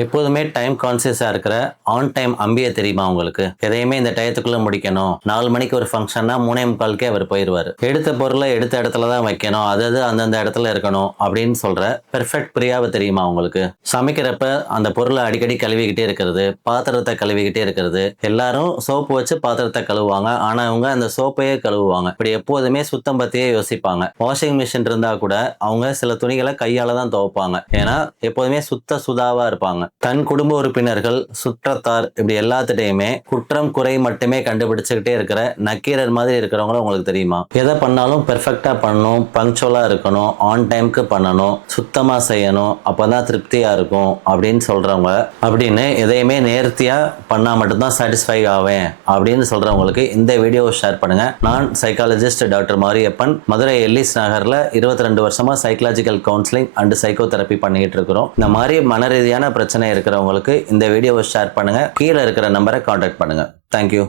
எப்போதுமே டைம் கான்சியஸா இருக்கிற on time அம்பிய தெரியுமா உங்களுக்கு? எதையுமே இந்த டயத்துக்குள்ள முடிக்கணும். 4 மணிக்கு ஒரு ஃபங்க்ஷன்னா 3:45க்கே அவர் போயிருவாரு. எடுத்த பொருள எடுத்த இடத்துல தான் வைக்கணும். அது அந்தந்த இடத்துல இருக்கணும் அப்படின்னு சொல்ற பெர்ஃபெக்ட் பிரியாவ தெரியுமா உங்களுக்கு? சமைக்கிறப்ப அந்த பொருள அடிக்கடி கழுவிக்கிட்டே இருக்கிறது, பாத்திரத்த கழுவிக்கிட்டே இருக்கிறது. எல்லாரும் சோப்பு வச்சு பாத்திரத்த கழுவுவாங்க. ஆனா இவங்க அந்த சோப்பையே கழுவுவாங்க. இப்படி எப்போதுமே சுத்தம் பத்தியே யோசிப்பாங்க. வாஷிங் மிஷின் இருந்தா கூட அவங்க சில துணிகளை கையால தான் துவைப்பாங்க. ஏன்னா எப்போதுமே சுதாவா இருப்பாங்க. தன் குடும்ப உறுப்பினர்கள், சுற்றத்தார் இப்படி எல்லாத்திட்டையுமே குற்றம் குறை மட்டுமே கண்டுபிடிச்சுக்கிட்டே இருக்கிற நக்கீரர் மாதிரி இருக்கிறவங்கள உங்களுக்கு தெரியுமா? எதை பண்ணாலும் பெர்ஃபெக்டா பண்ணணும், பங்க்சுவலா இருக்கணும், ஆன் டைம்க்கு பண்ணணும், சுத்தமா செய்யணும், அப்பதான் திருப்தியா இருக்கும் அப்படின்னு சொல்றவங்க, அப்படின்னு எதையுமே நேர்த்தியா பண்ணா மட்டும்தான் சாட்டிஸ்ஃபை ஆவேன் அப்படின்னு சொல்றவங்களுக்கு இந்த வீடியோவை ஷேர் பண்ணுங்க. நான் psychologist doctor Mariappan, Madurai Ellis நகர்ல 22 வருஷமா psychological counselling and psychotherapy பண்ணிட்டு இருக்கிறோம். இந்த மாதிரி மன ரீதியான பிரச்சனை இருக்கிறவங்களுக்கு இந்த வீடியோவை ஷேர் பண்ணுங்க. கீழே இருக்கிற நம்பரை கான்டாக்ட் பண்ணுங்க. தேங்க்யூ.